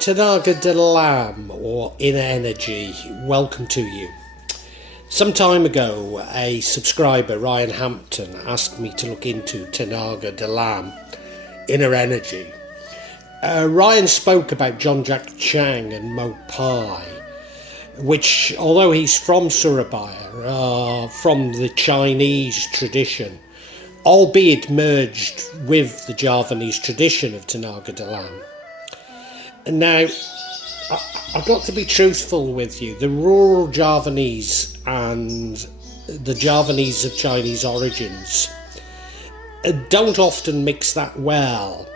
Tenaga or inner energy, welcome to you. Some time ago, a subscriber, Ryan Hampton, asked me to look into Tenaga inner energy. Ryan spoke about John Chang and Mo Pai, which, although he's from Surabaya, from the Chinese tradition, albeit merged with the Javanese tradition of Tenaga. Now, I've got to be truthful with you. The rural Javanese and the Javanese of Chinese origins don't often mix that well,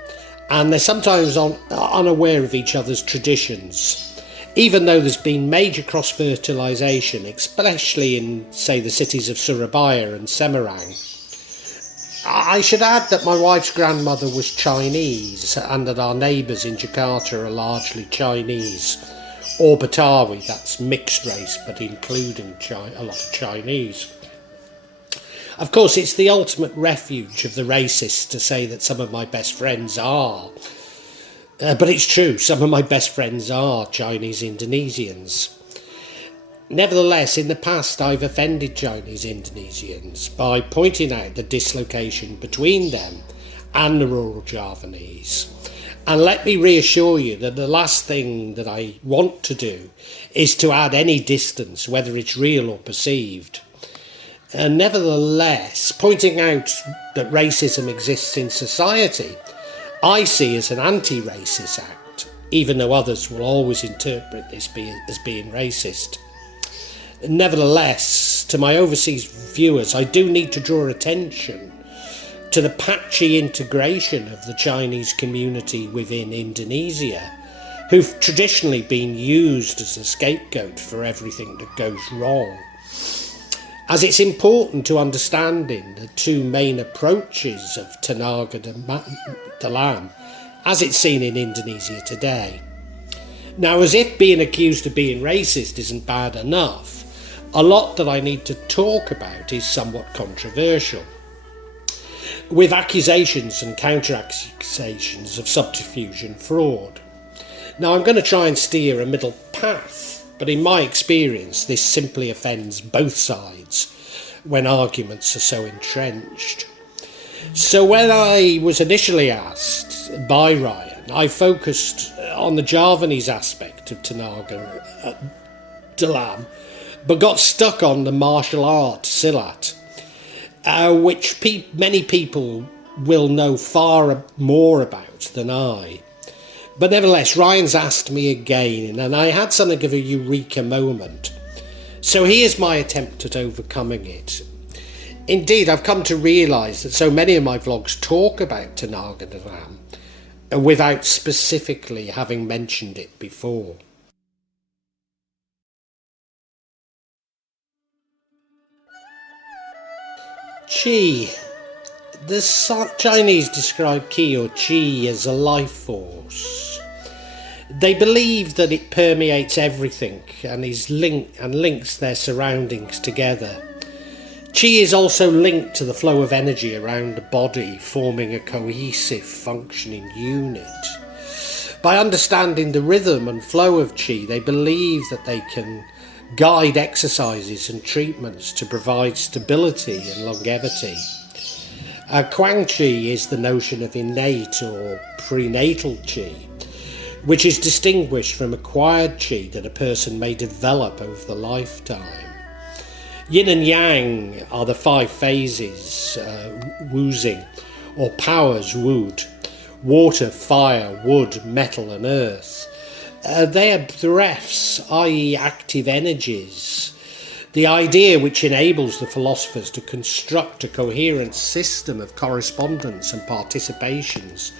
and they're sometimes unaware of each other's traditions, even though there's been major cross-fertilisation, especially in, say, the cities of Surabaya and Semarang. I should add that my wife's grandmother was Chinese and that our neighbours in Jakarta are largely Chinese, or Betawi, that's mixed race but including a lot of Chinese. Of course, it's the ultimate refuge of the racist to say that some of my best friends are. But it's true, some of my best friends are Chinese Indonesians. Nevertheless, in the past I've offended Chinese Indonesians by pointing out the dislocation between them and the rural Javanese. And let me reassure you that the last thing that I want to do is to add any distance, whether it's real or perceived. And nevertheless, pointing out that racism exists in society, I see as an anti-racist act, even though others will always interpret this as being racist. Nevertheless, to my overseas viewers, I do need to draw attention to the patchy integration of the Chinese community within Indonesia, who've traditionally been used as a scapegoat for everything that goes wrong. As it's important to understanding the two main approaches of Tenaga Dalam, as it's seen in Indonesia today. Now, as if being accused of being racist isn't bad enough, a lot that I need to talk about is somewhat controversial, with accusations and counter-accusations of subterfuge and fraud. Now, I'm going to try and steer a middle path, but in my experience, this simply offends both sides when arguments are so entrenched. So when I was initially asked by Ryan, I focused on the Javanese aspect of Tenaga Dalam, but got stuck on the martial art Silat, which many people will know far more about than I. But nevertheless, Ryan's asked me again, and I had something of a eureka moment. So here's my attempt at overcoming it. Indeed, I've come to realise that so many of my vlogs talk about Tenaga Dalam without specifically having mentioned it before. Qi. The Chinese describe Qi or Qi as a life force. They believe that it permeates everything and links their surroundings together. Qi is also linked to the flow of energy around the body, forming a cohesive, functioning unit. By understanding the rhythm and flow of Qi, they believe that they can guide exercises and treatments to provide stability and longevity. Quang Qi is the notion of innate or prenatal Qi, which is distinguished from acquired Qi that a person may develop over the lifetime. Yin and Yang are the 5 phases, woozing, or powers wooed: water, fire, wood, metal and earth. They are breaths, i.e. active energies, the idea which enables the philosophers to construct a coherent system of correspondence and participations,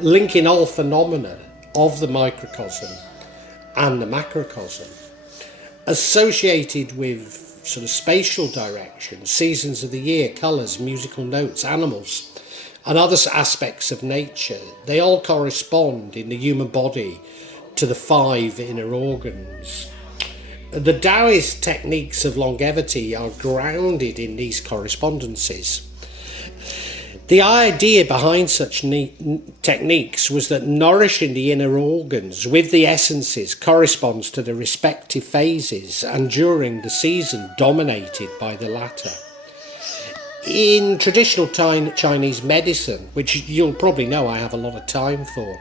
linking all phenomena of the microcosm and the macrocosm. Associated with sort of spatial direction, seasons of the year, colours, musical notes, animals, and other aspects of nature, they all correspond in the human body to the 5 inner organs. The Taoist techniques of longevity are grounded in these correspondences. The idea behind such techniques was that nourishing the inner organs with the essences corresponds to the respective phases and during the season dominated by the latter. In traditional Chinese medicine, which you'll probably know I have a lot of time for,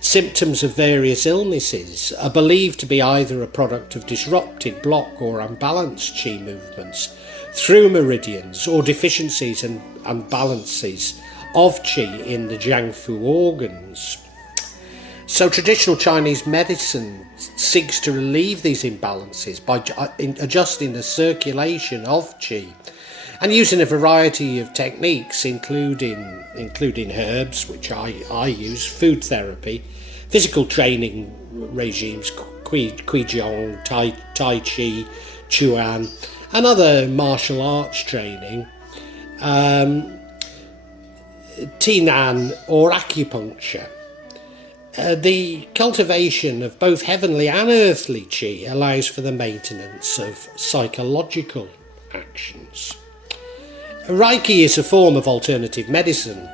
symptoms of various illnesses are believed to be either a product of disrupted, block or unbalanced qi movements through meridians or deficiencies and imbalances of qi in the jiangfu organs. So traditional Chinese medicine seeks to relieve these imbalances by adjusting the circulation of qi and using a variety of techniques, including herbs, which I use, food therapy, physical training regimes, Qigong, Tai Chi, Chuan, and other martial arts training, Tinan or acupuncture. The cultivation of both heavenly and earthly qi allows for the maintenance of psychological actions. Reiki is a form of alternative medicine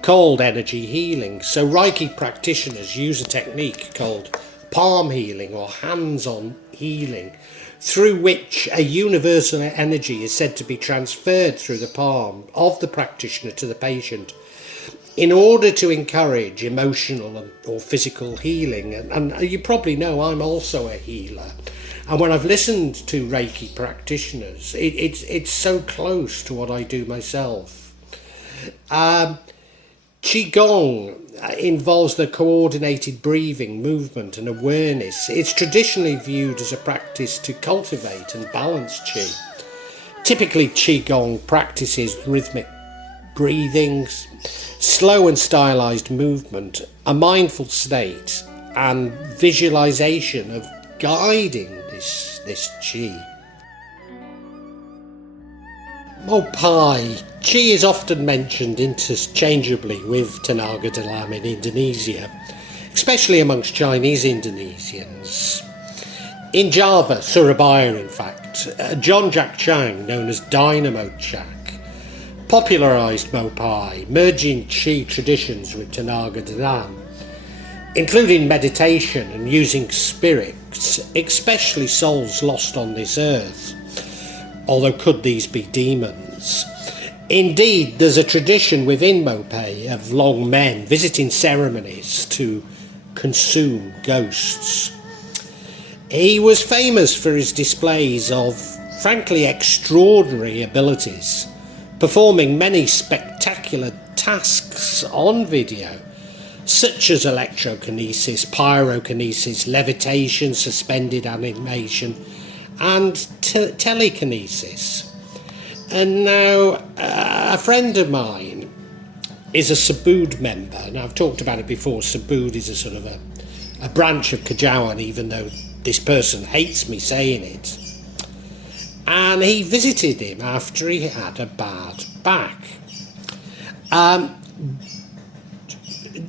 called energy healing, so Reiki practitioners use a technique called palm healing or hands-on healing, through which a universal energy is said to be transferred through the palm of the practitioner to the patient in order to encourage emotional or physical healing. And you probably know I'm also a healer. And when I've listened to Reiki practitioners, it's so close to what I do myself. Qigong involves the coordinated breathing, movement and awareness. It's traditionally viewed as a practice to cultivate and balance qi. Typically, Qigong practices rhythmic breathing, slow and stylized movement, a mindful state and visualization of guiding this qi. Mo Pai. Qi is often mentioned interchangeably with Tenaga Dalam in Indonesia, especially amongst Chinese Indonesians. In Java, Surabaya in fact, John Chang, known as Dynamo Jack, popularised Mopai, merging qi traditions with Tenaga Dalam, including meditation and using spirits, especially souls lost on this earth, although could these be demons? Indeed, there's a tradition within Mopai of long men visiting ceremonies to consume ghosts. He was famous for his displays of frankly extraordinary abilities, performing many spectacular tasks on video, such as electrokinesis, pyrokinesis, levitation, suspended animation, and telekinesis. And now a friend of mine is a Subud member. Now I've talked about it before. Subud is a sort of a branch of Kajawan, even though this person hates me saying it. And he visited him after he had a bad back.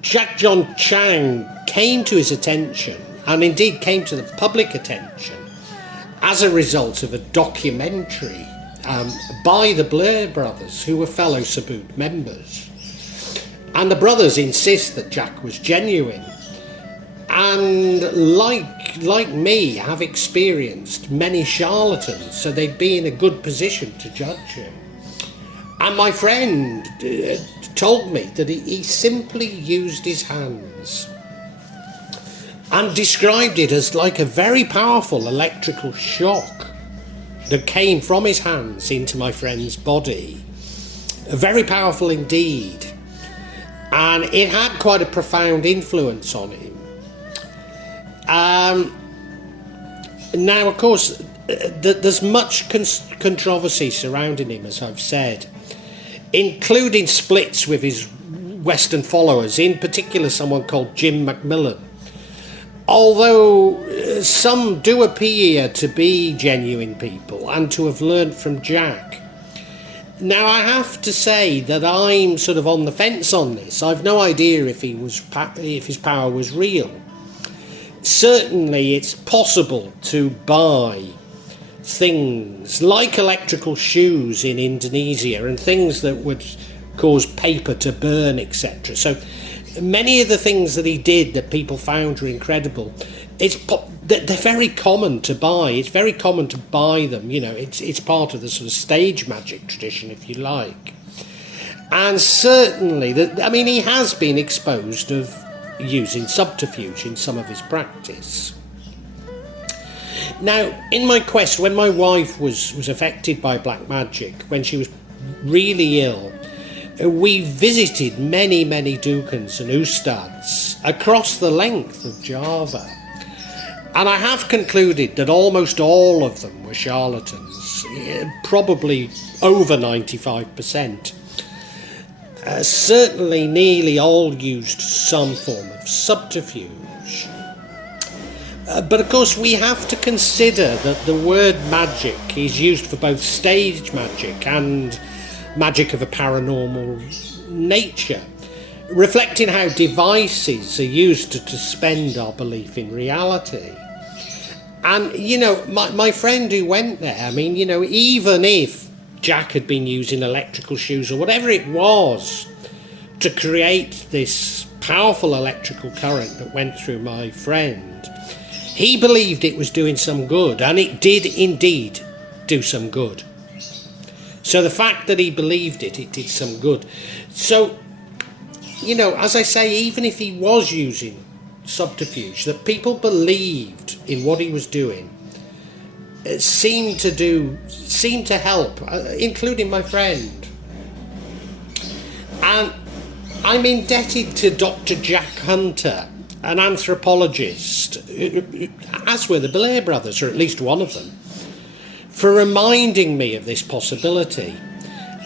John Chang came to his attention, and indeed came to the public attention, as a result of a documentary by the Blair brothers, who were fellow Subud members. And the brothers insist that Jack was genuine, and like me, have experienced many charlatans, so they'd be in a good position to judge him. And my friend told me that he simply used his hands and described it as like a very powerful electrical shock that came from his hands into my friend's body. Very powerful indeed. And it had quite a profound influence on him. Now, of course, there's much controversy surrounding him, as I've said, including splits with his Western followers, in particular someone called Jim McMillan. Although some do appear to be genuine people and to have learnt from Jack. Now, I have to say that I'm sort of on the fence on this. I've no idea if his power was real. Certainly, it's possible to buy things like electrical shoes in Indonesia and things that would cause paper to burn, etc. So many of the things that he did that people found were incredible, they're very common to buy. It's very common to buy them. It's part of the sort of stage magic tradition, if you like. And certainly, he has been exposed of using subterfuge in some of his practice. Now, in my quest, when my wife was affected by black magic, when she was really ill, we visited many, many dukans and ustads across the length of Java. And I have concluded that almost all of them were charlatans, probably over 95%. Certainly nearly all used some form of subterfuge. But of course we have to consider that the word magic is used for both stage magic and magic of a paranormal nature, reflecting how devices are used to suspend our belief in reality. And, my friend who went there, even if Jack had been using electrical shoes or whatever it was to create this powerful electrical current that went through my friend, he believed it was doing some good, and it did indeed do some good. So the fact that he believed it did some good. So, as I say, even if he was using subterfuge, that people believed in what he was doing, it seemed to help, including my friend. And I'm indebted to Dr. Jack Hunter, an anthropologist, as were the Blair brothers, or at least one of them, for reminding me of this possibility.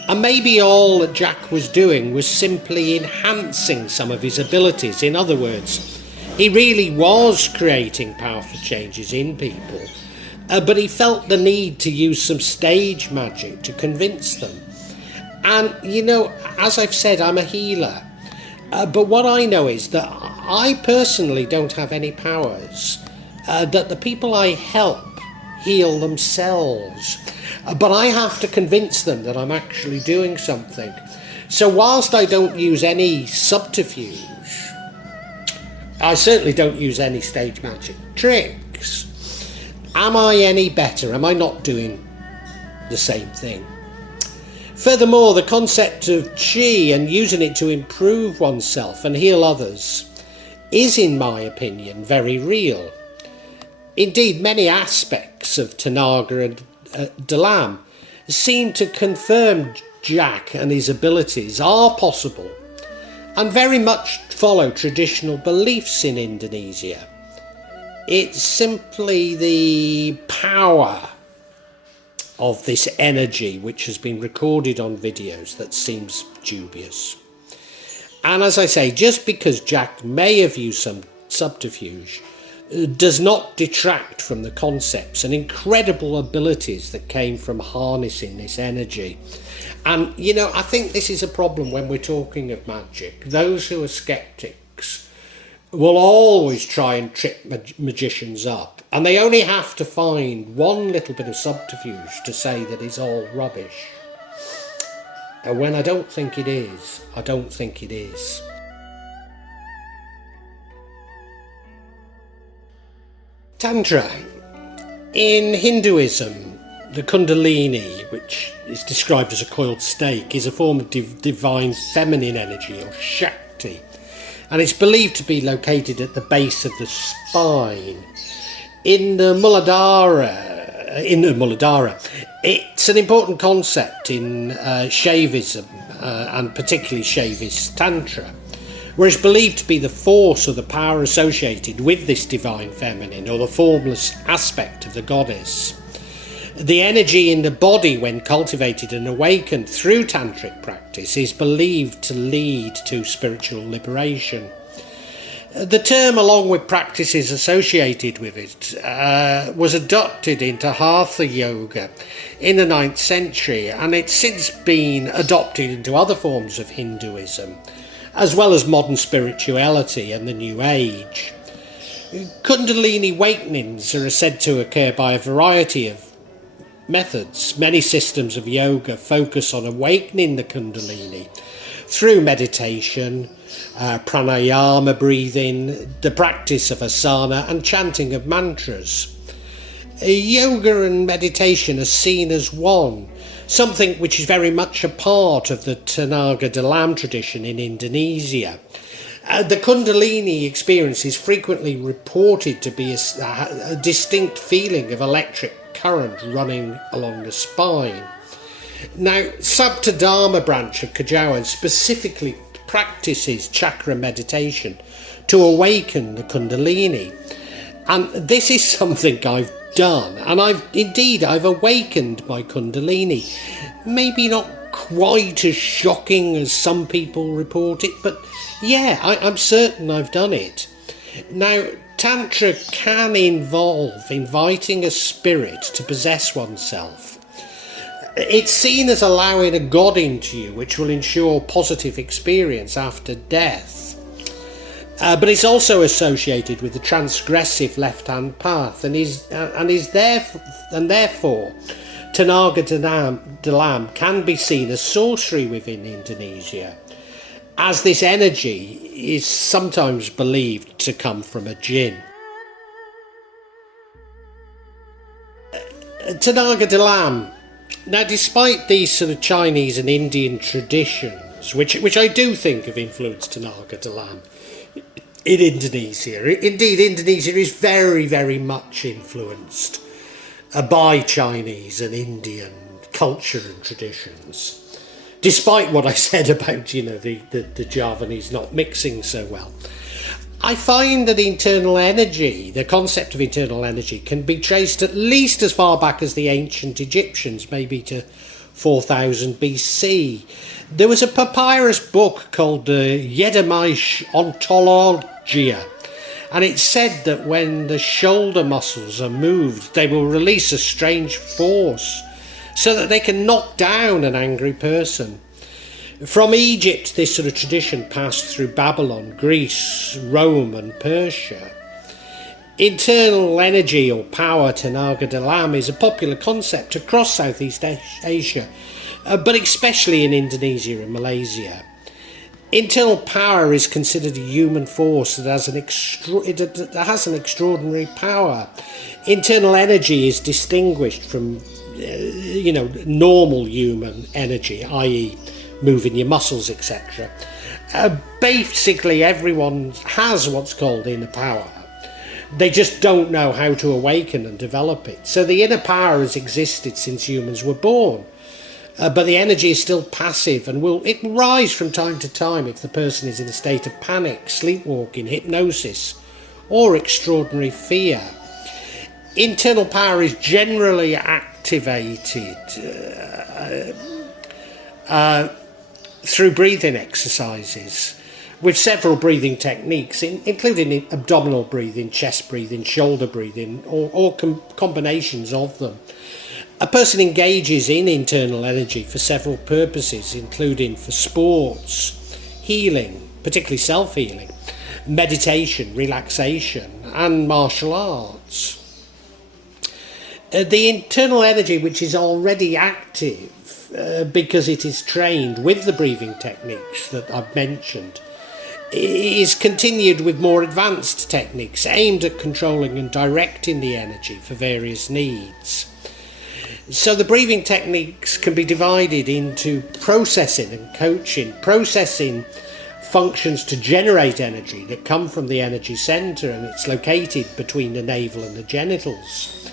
And maybe all that Jack was doing was simply enhancing some of his abilities. In other words, he really was creating powerful changes in people, but he felt the need to use some stage magic to convince them. And, as I've said, I'm a healer. But what I know is that I personally don't have any powers, that the people I help heal themselves. But I have to convince them that I'm actually doing something. So whilst I don't use any subterfuge, I certainly don't use any stage magic tricks. Am I any better? Am I not doing the same thing? Furthermore, the concept of chi and using it to improve oneself and heal others is, in my opinion, very real. Indeed, many aspects of Tenaga and Dynamo seem to confirm Jack and his abilities are possible and very much follow traditional beliefs in Indonesia. It's simply the power of this energy which has been recorded on videos that seems dubious. And as I say, just because Jack may have used some subterfuge does not detract from the concepts and incredible abilities that came from harnessing this energy. And, I think this is a problem when we're talking of magic. Those who are skeptics will always try and trip magicians up, and they only have to find one little bit of subterfuge to say that it's all rubbish. And when I don't think it is, I don't think it is. Tantra. In Hinduism, the Kundalini, which is described as a coiled snake, is a form of divine feminine energy, or Shakti, and it's believed to be located at the base of the spine. In the muladhara, it's an important concept in Shaivism, and particularly Śhaiva Tantra, where it's believed to be the force or the power associated with this divine feminine, or the formless aspect of the goddess. The energy in the body, when cultivated and awakened through tantric practice, is believed to lead to spiritual liberation. The term, along with practices associated with it, was adopted into Hatha Yoga in the 9th century, and it's since been adopted into other forms of Hinduism, as well as modern spirituality and the New Age. Kundalini awakenings are said to occur by a variety of methods. Many systems of yoga focus on awakening the Kundalini through meditation, pranayama breathing, the practice of asana and chanting of mantras. Yoga and meditation are seen as one, something which is very much a part of the Tenaga tradition in Indonesia. The Kundalini experience is frequently reported to be a distinct feeling of electric current running along the spine. Now, Sabtadharma branch of Kajawan specifically practices chakra meditation to awaken the Kundalini. And this is something I've done, and I've awakened my Kundalini. Maybe not quite as shocking as some people report it, but yeah, I'm certain I've done it. Now, Tantra can involve inviting a spirit to possess oneself. It's seen as allowing a god into you, which will ensure positive experience after death. But it's also associated with the transgressive left-hand path, and therefore Tenaga Dalam can be seen as sorcery within Indonesia, as this energy is sometimes believed to come from a jinn. Tenaga Dalam. Now, despite these sort of Chinese and Indian traditions, which I do think have influenced Tenaga Dalam in Indonesia, indeed Indonesia is very, very much influenced by Chinese and Indian culture and traditions. Despite what I said about, the Javanese not mixing so well, I find that internal energy, the concept of internal energy, can be traced at least as far back as the ancient Egyptians, maybe to 4000 BC. There was a papyrus book called the Yedamaish Ontologia, and it said that when the shoulder muscles are moved, they will release a strange force so that they can knock down an angry person. From Egypt, this sort of tradition passed through Babylon, Greece, Rome and Persia. Internal energy or power, Tenaga Dalam, is a popular concept across Southeast Asia, but especially in Indonesia and Malaysia. Internal power is considered a human force that has an extraordinary power. Internal energy is distinguished from normal human energy, i.e. moving your muscles, etc. Basically, everyone has what's called inner power. They just don't know how to awaken and develop it. So the inner power has existed since humans were born. But the energy is still passive and will rise from time to time if the person is in a state of panic, sleepwalking, hypnosis, or extraordinary fear. Internal power is generally activated through breathing exercises, with several breathing techniques, including abdominal breathing, chest breathing, shoulder breathing, or combinations of them. A person engages in internal energy for several purposes, including for sports, healing, particularly self-healing, meditation, relaxation, and martial arts. The internal energy, which is already active because it is trained with the breathing techniques that I've mentioned, is continued with more advanced techniques aimed at controlling and directing the energy for various needs. So the breathing techniques can be divided into processing and coaching. Processing functions to generate energy that come from the energy centre, and it's located between the navel and the genitals,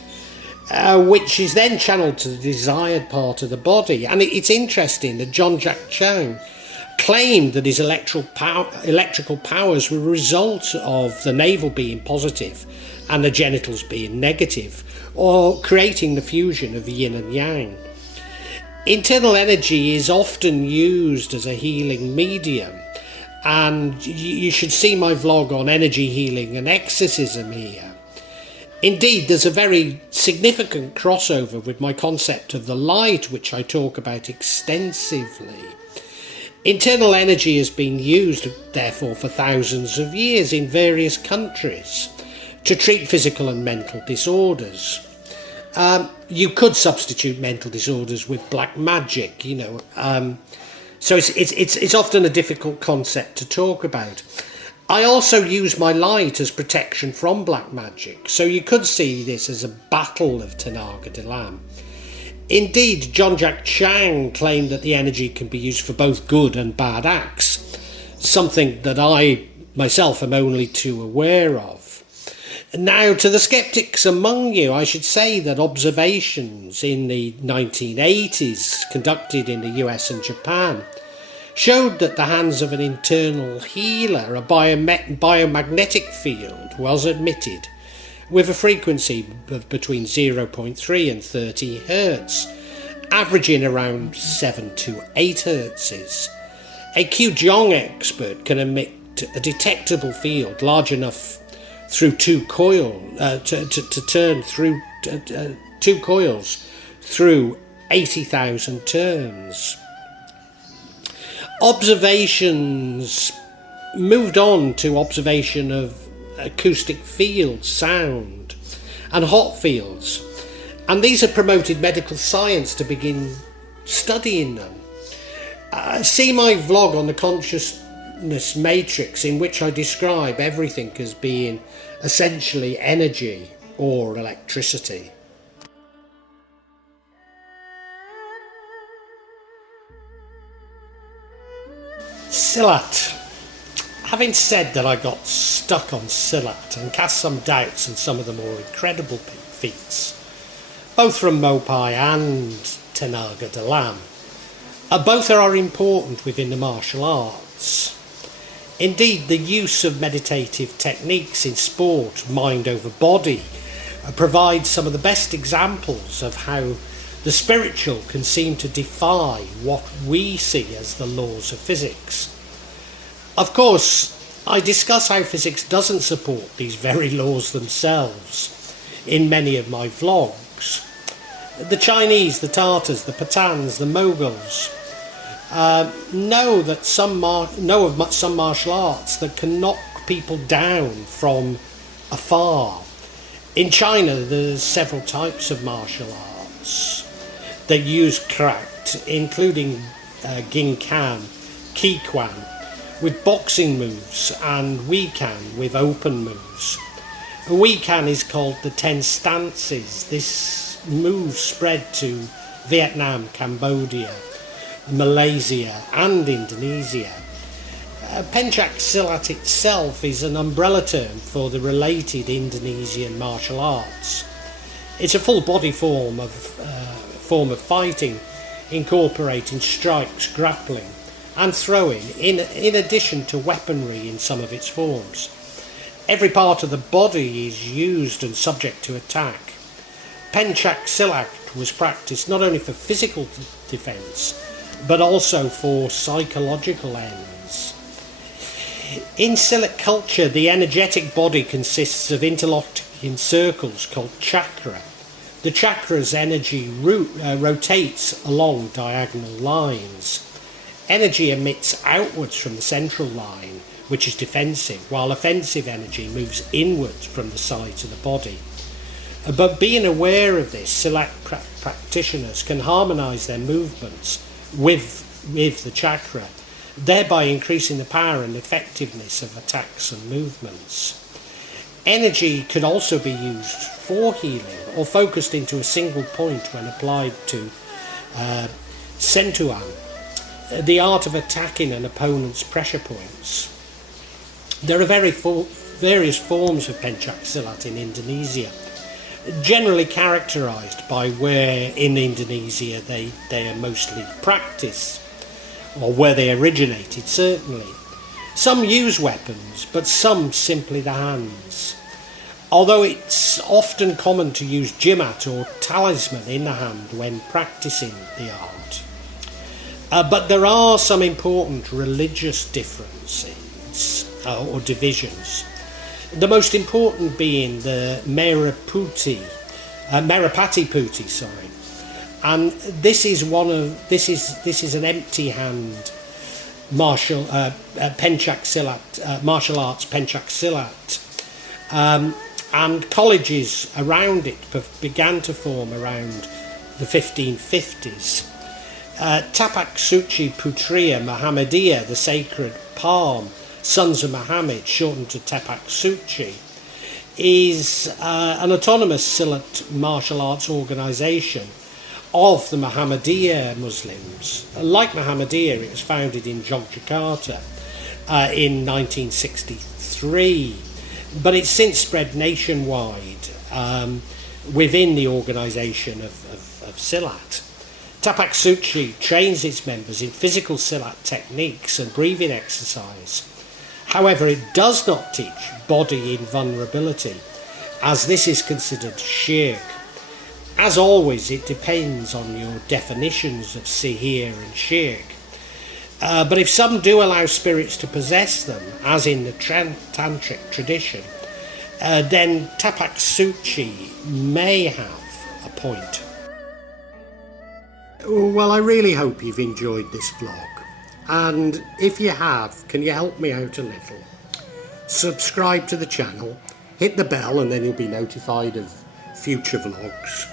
which is then channeled to the desired part of the body. And it's interesting that John Chang claimed that his electrical powers were a result of the navel being positive and the genitals being negative, or creating the fusion of yin and yang. Internal energy is often used as a healing medium, and you should see my vlog on energy healing and exorcism here. Indeed, there's a very significant crossover with my concept of the light, which I talk about extensively. Internal energy has been used, therefore, for thousands of years in various countries to treat physical and mental disorders. You could substitute mental disorders with black magic, so it's often a difficult concept to talk about. I also use my light as protection from black magic, so you could see this as a battle of Tenaga Dalam. Indeed, John Chang claimed that the energy can be used for both good and bad acts, something that I myself am only too aware of. Now, to the skeptics among you, I should say that observations in the 1980s conducted in the US and Japan showed that the hands of an internal healer, a biomagnetic field, was emitted with a frequency of between 0.3 and 30 Hertz, averaging around 7 to 8 Hertzes. A Qigong expert can emit a detectable field large enough through two coils to turn through two coils through 80,000 turns. Observations moved on to observation of acoustic fields, sound, and hot fields, and these have promoted medical science to begin studying them. See my vlog on the consciousness matrix, in which I describe everything as being essentially energy or electricity. Silat. Having said that, I got stuck on Silat and cast some doubts on some of the more incredible feats, both from Mopai and Tenaga Dalam. Both are important within the martial arts. Indeed, the use of meditative techniques in sport, mind over body, provides some of the best examples of how the spiritual can seem to defy what we see as the laws of physics. Of course, I discuss how physics doesn't support these very laws themselves in many of my vlogs. The Chinese, the Tartars, the Pathans, the Mughals know of some martial arts that can knock people down from afar. In China, there's several types of martial arts that use craft, including Ginkan, Kikwan, with boxing moves, and Weikan with open moves. Weikan is called the 10 stances. This move spread to Vietnam, Cambodia, Malaysia and Indonesia. Pencak Silat itself is an umbrella term for the related Indonesian martial arts. It's a full body form of fighting, incorporating strikes, grappling and throwing, in addition to weaponry in some of its forms. Every part of the body is used and subject to attack. Pencak Silat was practiced not only for physical defence, but also for psychological ends. In Silat culture, the energetic body consists of interlocking circles called chakra. The chakra's energy rotates along diagonal lines. Energy emits outwards from the central line, which is defensive, while offensive energy moves inwards from the sides of the body. But being aware of this, Silat practitioners can harmonise their movements with the chakra, thereby increasing the power and effectiveness of attacks and movements. Energy could also be used for healing or focused into a single point when applied to sentuhan, the art of attacking an opponent's pressure points. There are various forms of Pencak Silat in Indonesia, generally characterised by where in Indonesia they are mostly practiced, or where they originated certainly. Some use weapons, but some simply the hands. Although it's often common to use jimat or talisman in the hand when practicing the art. But there are some important religious differences or divisions. The most important being the Merapati Putti, and this is an empty hand martial Pencak Silat, martial arts Pencak Silat, and colleges around it began to form around the 1550s. Tapak Suci Putriya Muhammadiyah, the sacred palm, Sons of Muhammad, shortened to Tapak Suci, is an autonomous Silat martial arts organisation of the Muhammadiyah Muslims. Like Muhammadiyah, it was founded in Yogyakarta in 1963, but it's since spread nationwide within the organisation of Silat. Tapak Suci trains its members in physical Silat techniques and breathing exercise. However, it does not teach body invulnerability, as this is considered shirk. As always, it depends on your definitions of sihir and shirk. But if some do allow spirits to possess them, as in the tantric tradition, then Tapak Suci may have a point. Well, I really hope you've enjoyed this vlog. And if you have, can you help me out a little? Subscribe to the channel, hit the bell, and then you'll be notified of future vlogs.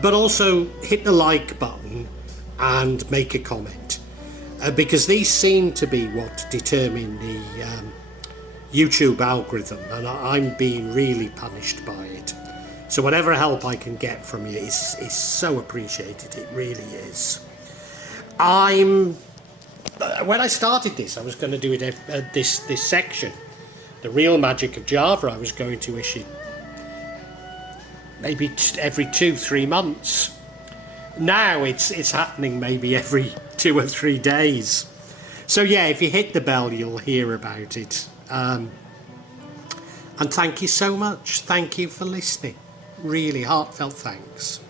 But also hit the like button and make a comment, because these seem to be what determine the YouTube algorithm, and I'm being really punished by it. So whatever help I can get from you is so appreciated. It really is. When I started this, I was going to do it this section, the real magic of Java. I was going to issue maybe every 2-3 months. Now it's happening maybe every 2 or 3 days. So yeah, if you hit the bell, you'll hear about it. And thank you so much. Thank you for listening. Really heartfelt thanks.